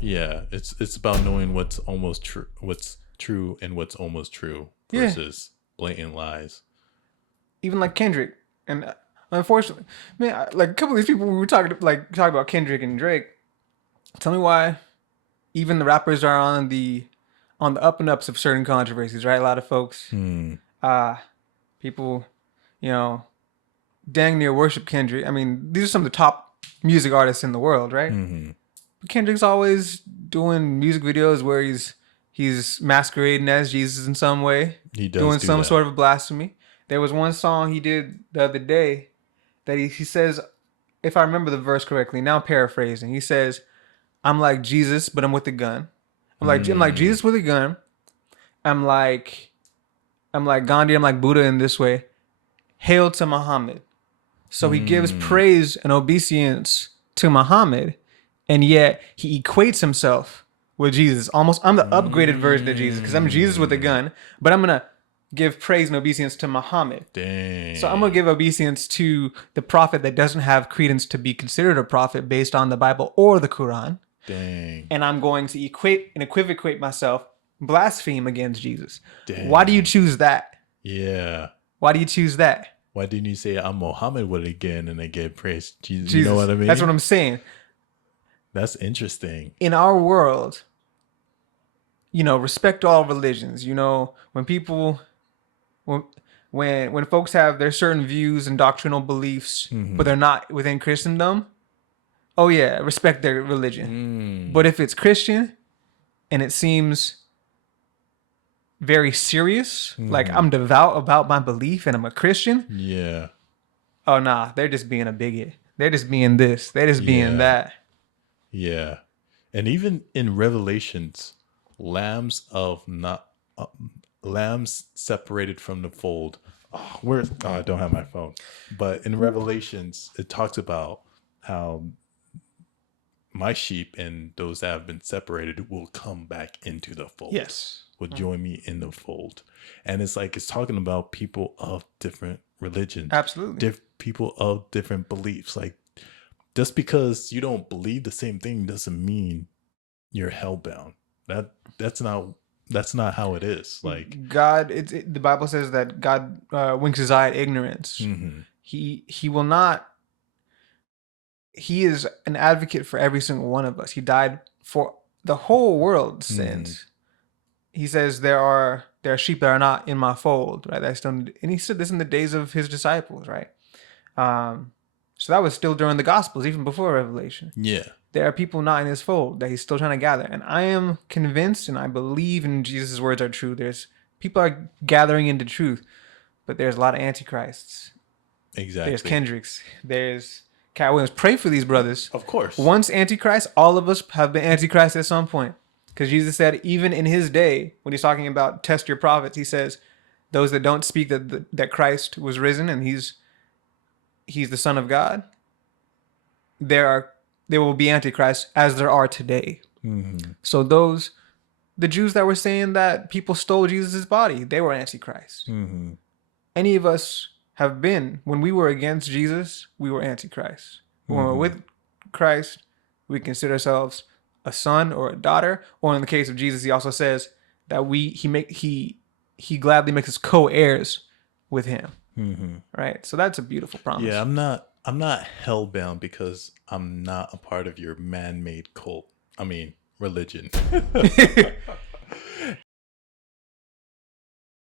Yeah, it's about knowing what's almost true, what's true, and what's almost true Yeah, versus blatant lies. even like Kendrick, and unfortunately, man, like a couple of these people we were talking about Kendrick and Drake. Tell me why even the rappers are on the up and ups of certain controversies, right? A lot of folks, Hmm. uh, people, you know, dang near worship Kendrick. I mean, these are some of the top music artists in the world, right? Hmm. But Kendrick's always doing music videos where he's masquerading as Jesus in some way, He does doing do some that. sort of blasphemy. There was one song he did the other day that he says, if I remember the verse correctly, now I'm paraphrasing. He says, "I'm like Jesus, but I'm with a gun. I'm like Hmm. Jesus with a gun. I'm like I'm like Gandhi. I'm like Buddha in this way. Hail to Muhammad." So he gives Hmm. praise and obeisance to Muhammad, and yet he equates himself with Jesus. Almost, I'm the upgraded version of Jesus because I'm Jesus with a Hmm. gun, but I'm gonna give praise and obeisance to Muhammad. So I'm gonna Dang. give obeisance to the prophet that doesn't have credence to be considered a prophet based on the Bible or the Quran, Dang. and I'm going to equate and equivocate myself, blaspheme against Jesus. Why do you Dang. choose that? Yeah. Why do you choose that? Why didn't you say I'm Mohammed with again and again praise Jesus? You know Jesus. what I That's what mean? I'm saying. That's interesting. In our world, respect all religions. When people when when folks have their certain views and doctrinal beliefs, but Hmm. they're not within Christendom, oh yeah, respect their religion. But Mm. if it's Christian and it seems very serious, like Hmm. I'm devout about my belief and I'm a Christian, Yeah. oh nah, they're just being a bigot. They're just being this. They're just being Yeah. that. Yeah. And even in Revelations, lambs of not lambs separated from the fold. Oh, I don't have my phone. But in Revelations, it talks about how my sheep and those that have been separated will come back into the fold, Yes. will join me in the fold. And it's like it's talking about people of different religions, Absolutely. people of different beliefs. Like just because you don't believe the same thing doesn't mean you're hellbound. That that's not how it is. Like, God, the Bible says that God winks his eye at ignorance. hmm. He will not. He is an advocate for every single one of us. He died for the whole world's Hmm. sins. He says there are sheep that are not in my fold, right? And he said this in the days of his disciples, right? Um, so that was still during the Gospels, even before Revelation. Yeah. There are people not in his fold that he's still trying to gather, and I am convinced, and I believe in Jesus' words are true. There's people are gathering into truth, but there's a lot of antichrists. There's Exactly. Kendricks. There's Cat Williams. Pray for these brothers. Of course. Once Antichrist, all of us have been Antichrist at some point. Because Jesus said, even in his day, when he's talking about test your prophets, he says, those that don't speak that Christ was risen and he's the Son of God, there will be Antichrists as there are today. Hmm. So the Jews that were saying that people stole Jesus' body, they were Antichrist. Hmm. Any of us have been. When we were against Jesus, we were Antichrist. When we're Hmm. with Christ, we consider ourselves a son or a daughter. Or in the case of Jesus, he also says that he gladly makes us co-heirs with him. Hmm. Right. So that's a beautiful Yeah, promise. I'm not hellbound because I'm not a part of your man-made cult. I mean, religion.